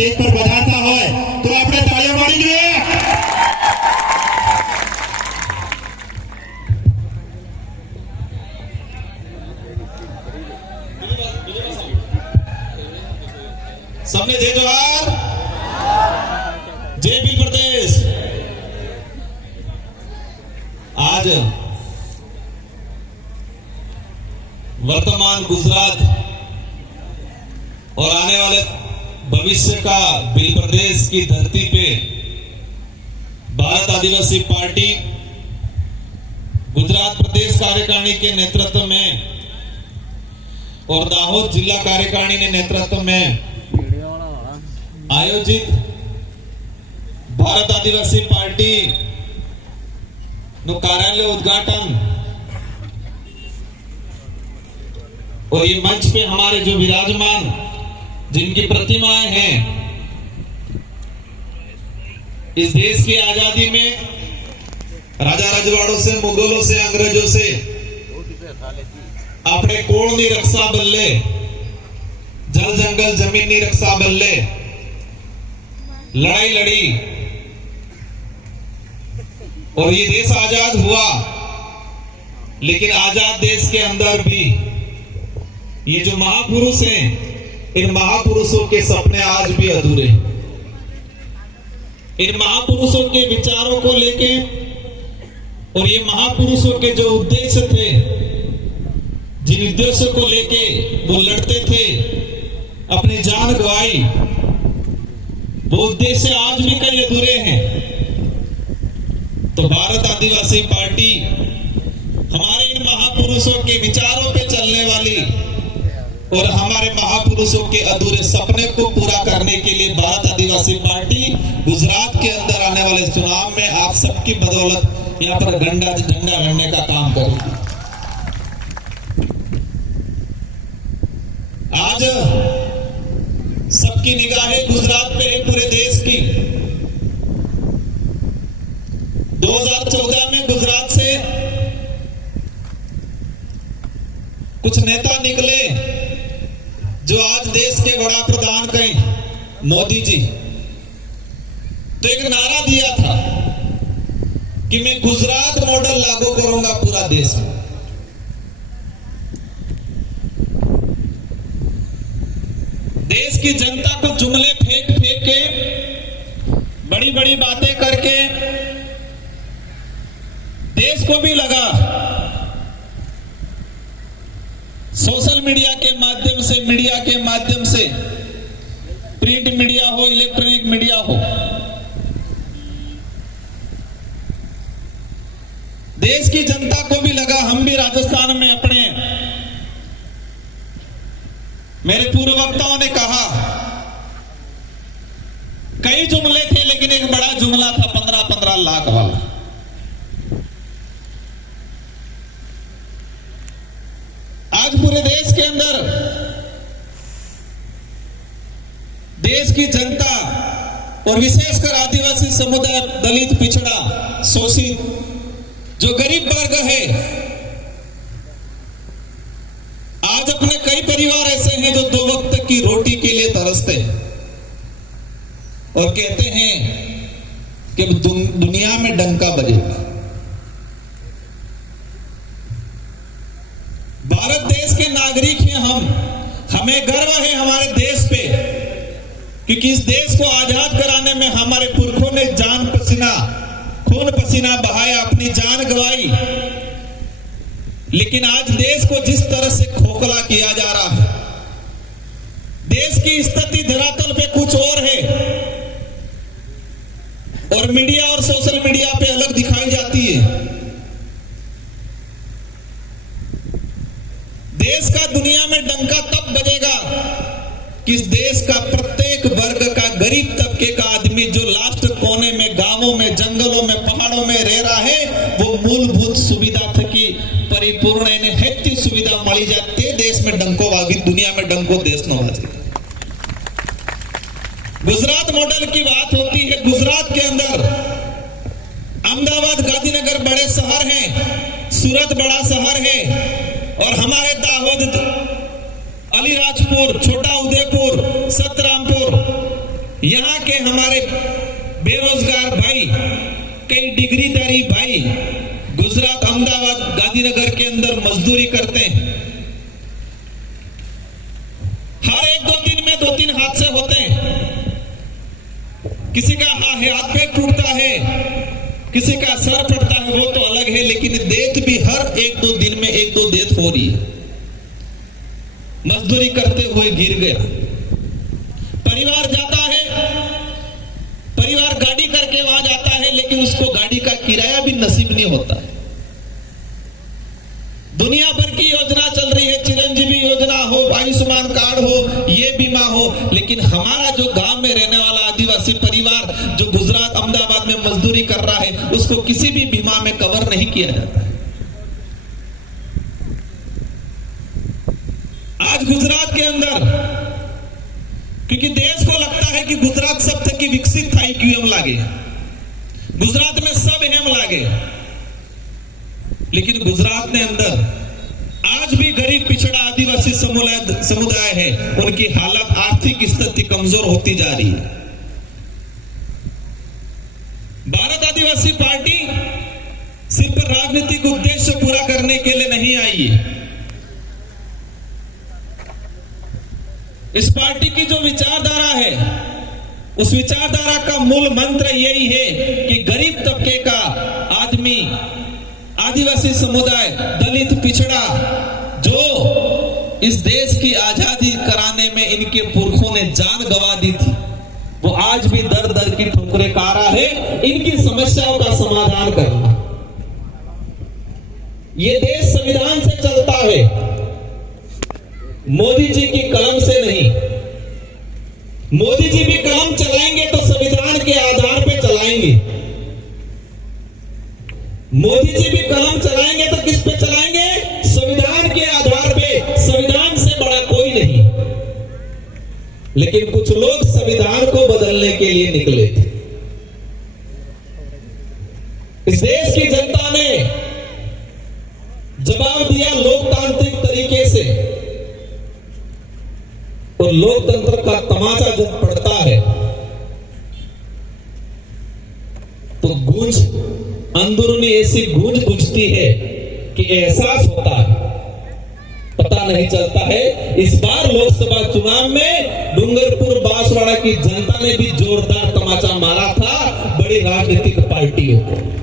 Stage પર બજાવતા હોય તો આપણે તાળીઓ પાડી જોઈએ। सबने जय जोहार, जय भील प्रदेश। आज वर्तमान गुजरात और आने वाले भविष्य का भील प्रदेश की धरती पे भारत आदिवासी पार्टी गुजरात प्रदेश कार्यकारिणी के नेतृत्व में और दाहोद जिला कार्यकारिणी के नेतृत्व में आयोजित भारत आदिवासी पार्टी नु कार्यालय उद्घाटन और ये मंच पे हमारे जो विराजमान जिनकी प्रतिमाएं हैं, इस देश की आजादी में राजा रजवाड़ों से, मुगलों से, अंग्रेजों से अपने कोण नी रक्षा बल्ले, जल जंगल जमीन नी रक्षा बल्ले लड़ाई लड़ी और ये देश आजाद हुआ। लेकिन आजाद देश के अंदर भी ये जो महापुरुष हैं, इन महापुरुषों के सपने आज भी अधूरे। इन महापुरुषों के विचारों को लेके और ये महापुरुषों के जो उद्देश्य थे, जिन उद्देश्यों को लेके वो लड़ते थे, अपनी जान गंवाई, वो उद्देश्य आज भी कई अधूरे हैं। तो भारत आदिवासी पार्टी हमारे इन महापुरुषों के विचारों पे चलने वाली और हमारे महापुरुषों के अधूरे सपने को पूरा करने के लिए भारत आदिवासी पार्टी गुजरात के अंदर आने वाले चुनाव में आप सबकी बदौलत यहाँ पर झंडा लड़ने का काम करेगी। आज सबकी निगाहें गुजरात पे है, पूरे देश की। 2014 में गुजरात से कुछ नेता निकले जो आज देश के बड़ा प्रधान कहें मोदी जी। तो एक नारा दिया था कि मैं गुजरात मॉडल लागू करूंगा पूरा देश में। देश की जनता को जुमले फेंक फेंक के, बड़ी बड़ी बातें करके देश को भी लगा सोशल मीडिया के माध्यम से, प्रिंट मीडिया हो, इलेक्ट्रॉनिक मीडिया हो, देश की जनता को भी लगा हम भी राजस्थान में अपने, मेरे पूर्व वक्ताओं ने कहा कई जुमले थे, लेकिन एक बड़ा जुमला था 15-15 लाख वाला। आज पूरे देश के अंदर देश की जनता और विशेषकर आदिवासी समुदाय, दलित, पिछड़ा, शोषित, जो गरीब वर्ग है, आज अपने कई परिवार ऐसे हैं जो 2 वक्त की रोटी के लिए तरसते हैं और कहते हैं कि दुनिया में डंका बजेगा। भारत देश के नागरिक हैं हम, हमें गर्व है हमारे देश पे, क्योंकि इस देश को आजाद कराने में हमारे पुरखों ने जान पसीना, खून पसीना बहाया, अपनी जान गंवाई। लेकिन आज देश को जिस तरह से खोखला किया जा रहा है, देश की स्थिति धरातल पे कुछ और है और मीडिया और सोशल मीडिया पे अलग दिखाई जाती है। देश का दुनिया में डंका तब बजेगा कि इस देश का प्रत्येक वर्ग का, गरीब तबके का आदमी जो लास्ट कोने में, गांवों में, जंगलों में, पहाड़ों में रह रहा है, वो मूलभूत सुविधा थकी परिपूर्ण એને હેતી સુવિધા મળી જાય તે દેશ में डंको वागी, दुनिया में डंको देश न वाजे। गुजरात मॉडल की बात होती है। गुजरात के अंदर अहमदाबाद, गांधीनगर बड़े शहर हैं, सूरत बड़ा शहर है और हमारे दाहोद, अलीराजपुर, छोटा उदयपुर, सतरामपुर, यहाँ के हमारे बेरोजगार भाई, कई डिग्रीधारी भाई गुजरात, अहमदाबाद, गांधीनगर के अंदर मजदूरी करते हैं। हर एक दो दिन में 2-3 हादसे होते हैं। किसी का हाथ पैर टूटता है, किसी का सर फटता है, वो तो अलग है, लेकिन डेथ भी हर 1-2 दिन में 1-2 डेथ हो रही है। मजदूरी करते हुए गिर गया, परिवार जाता है, परिवार गाड़ी करके वहां जाता है, लेकिन उसको गाड़ी का किराया भी नसीब नहीं होता है। दुनिया भर की योजना चल रही है, चिरंजीवी योजना हो, आयुष्मान कार्ड हो, ये बीमा हो, लेकिन हमारा जो गांव में रहने वाला आदिवासी परिवार जो गुजरात, अहमदाबाद में मजदूरी कर रहा है, उसको किसी भी बीमा में कवर नहीं किया जाता है। आज गुजरात के अंदर, क्योंकि देश को लगता है कि गुजरात सब थकी विकसित था, क्यों हम लागे गुजरात में सब हम लागे, लेकिन गुजरात के अंदर आज भी गरीब पिछड़ा आदिवासी समुदाय है, उनकी हालत, आर्थिक स्थिति कमजोर होती जा रही है। भारत आदिवासी पार्टी सिर्फ राजनीतिक उद्देश्य पूरा करने के लिए नहीं आई है। इस पार्टी की जो विचारधारा है, उस विचारधारा का मूल मंत्र यही है कि गरीब तबके का आदमी, आदिवासी समुदाय, दलित, पिछड़ा, जो इस देश की आजादी कराने में इनके पुरखों ने जान गंवा दी थी, वो आज भी दर दर की ठोकरें खा रहा है इनकी समस्याओं का समाधान करना। ये देश संविधान से चलता है, मोदी जी की कलम से नहीं। मोदी जी भी कलम चलाएंगे तो संविधान के आधार पे चलाएंगे। मोदी जी भी कलम चलाएंगे तो किस पे चलाएंगे? संविधान के आधार पे। संविधान से बड़ा कोई नहीं। लेकिन कुछ लोग संविधान को बदलने के लिए निकले थे। इस देश की जनता ने जवाब दिया लोकतांत्रिक तरीके से, और लोकतंत्र का तमाचा जब पड़ता है तो गूंज, अंदरूनी ऐसी गूंज गूंजती है कि एहसास होता है, पता नहीं चलता है। इस बार लोकसभा चुनाव में डूंगरपुर बांसवाड़ा की जनता ने भी जोरदार तमाचा मारा था बड़ी राजनीतिक पार्टियों को।